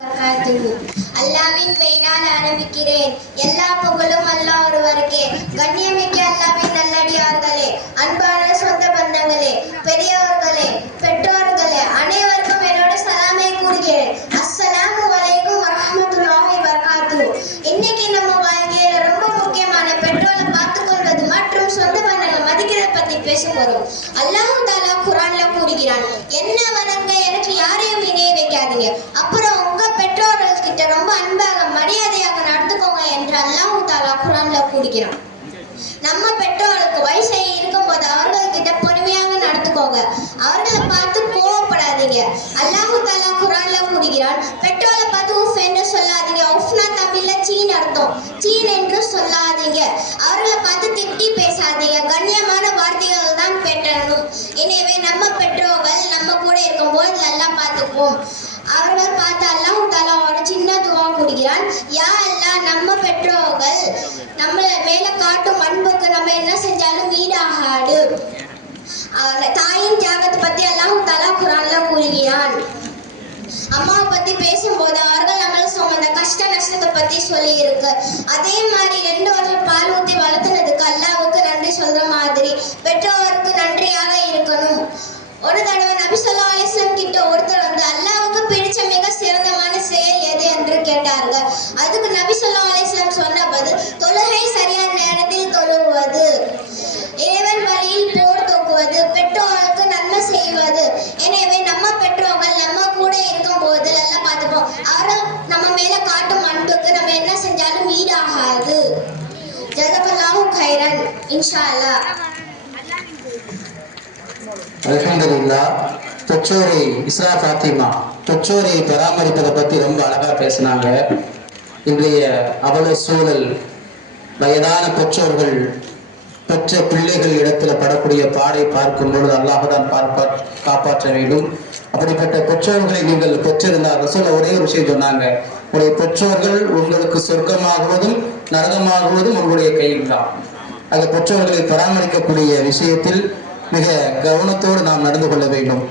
அல்லாவின் பெயரால் ஆரம்பிக்கிறேன். எல்லா புகழும் அல்லாஹ் ஒருவருக்கே. கண்ணியமிக்க அல்லாவின் நல்லடியார்களே, அன்பான சொந்த பந்தங்களே, பெரியவர்களே, பெற்றோர்களே, அனைவருக்கும் என்னோட சலாமை கூறுகிறேன். அஸ்ஸலாமு அலைக்கும் வரஹ்மத்துல்லாஹி வபரகாத்துஹு. இன்னைக்கு நம்ம வாழ்க்கையில ரொம்ப முக்கியமான பெற்றோரை பார்த்துக் கொள்வது மற்றும் சொந்த பந்தங்களை மதிக்கிறத பத்தி பேச போறோம். அல்லாஹ் தஆலா குர்ஆன்ல கூறுகிறான், என்ன வணங்க எனக்கு யாரையும் இணை வைக்காதீங்க, அப்புறம் பெற்றோர்கள் கிட்ட ரொம்ப அன்பாக மரியாதையாக நடந்துக்கோங்க என்று அல்லாஹ் தஆலா குர்ஆன்ல கூறுகிறான். நம்ம பெற்றோர்களுக்கு வயசை இருக்கும்போது அவர்கள் கிட்ட பொறுமையாக நடந்துக்கோங்க, அவர்களை பார்த்து கோவப்படாதீங்க. அல்லாஹ் தஆலா குர்ஆன்ல கூறுகிறான், பெற்றோரை பார்த்து உஃப் என்று சொல்லாதீங்க. உஃப்னா தமிழ்ல சீன் அர்த்தம். சீன் என்று சொல்லாதீங்க. அவர்களை பார்த்து திட்டி பேசாதீங்க. கண்ணியமான வார்த்தைகள் தான் பேசணும். எனவே நம்ம பெற்றோர்கள் நம்ம கூட இருக்கும்போது நல்லா பார்த்துக்குவோம். அவர்கள் பார்த்து அல்லாஹ் தஆலா ஒரு சின்ன துஆ கூறுகிறான். யா அல்லாஹ், நம்ம பெற்றோர்கள் நம்ம மேல காட்டும் அன்புக்கு நம்ம என்ன செஞ்சாலும் ஈடாகாது. தாயின் தியாகத்தை பத்தி அல்லாஹ் தஆலா குர்ஆன்ல கூறுகிறான். அம்மாவை பத்தி பேசும்போது அவர்கள் நம்மள சுமந்த கஷ்ட நஷ்டத்தை பத்தி சொல்லி இருக்கு. அதே மாதிரி 2 வருஷம் பால் ஊத்தி வளர்த்துனதுக்கு அல்லாஹ்வுக்கு நன்றி சொல்ற மாதிரி பெற்றோருக்கு நன்றியாக இருக்கணும். ஒரு தடவை நபி ஸல்லல்லாஹு அலைஹி வஸல்லம் கிட்ட ஒருத்தர் வந்து அல்லாஹ்வுக்கு பிடிச்ச மிக சிறந்தமான செயல் எது என்று கேட்டார்கள். அதுக்கு நபி ஸல்லல்லாஹு அலைஹி வஸல்லம் சொன்ன பதில், தொழுகை சரியான நேரத்தில் தொழுவது, இறைவன் வழியில் போர் தொக்குவது, பெற்றோருக்கு நன்மை செய்வது. எனவே நம்ம பெற்றோர்கள் நம்ம கூட இருக்கும் போது நல்லா பார்த்துப்போம். அவர்கள் நம்ம மேல காட்டும் அன்புக்கு நம்ம என்ன செஞ்சாலும் ஈடாகாது. ஜஸாக்கல்லாஹு கைரன். இன்ஷா அல்லாஹ். அல்ஹம்துலில்லாஹ். பெற்றோரை இஸ்ரா ஃபாத்திமா பெற்றோரை பராமரிப்பதை பத்தி ரொம்ப அழகா பேசினாங்க. இன்றைய அவல சூழல், வயதான பெற்றோர்கள் பெற்ற பிள்ளைகள் இடத்துல படக்கூடிய பாடை பார்க்கும் பொழுது அல்லாஹ்தான் காப்பாற்ற வேண்டும். அப்படிப்பட்ட பெற்றோர்களை நீங்கள் பெற்றிருந்தால் ரசூல் ஒரே ஒரு விஷயம் சொன்னாங்க, உங்களுடைய பெற்றோர்கள் உங்களுக்கு சொர்க்கமாகுவதும் நரகமாகுவதும் உங்களுடைய கையில் தான். அந்த பெற்றோர்களை பராமரிக்கக்கூடிய விஷயத்தில் மிக கவனத்தோடு நாம் நடந்து கொள்ள வேண்டும்.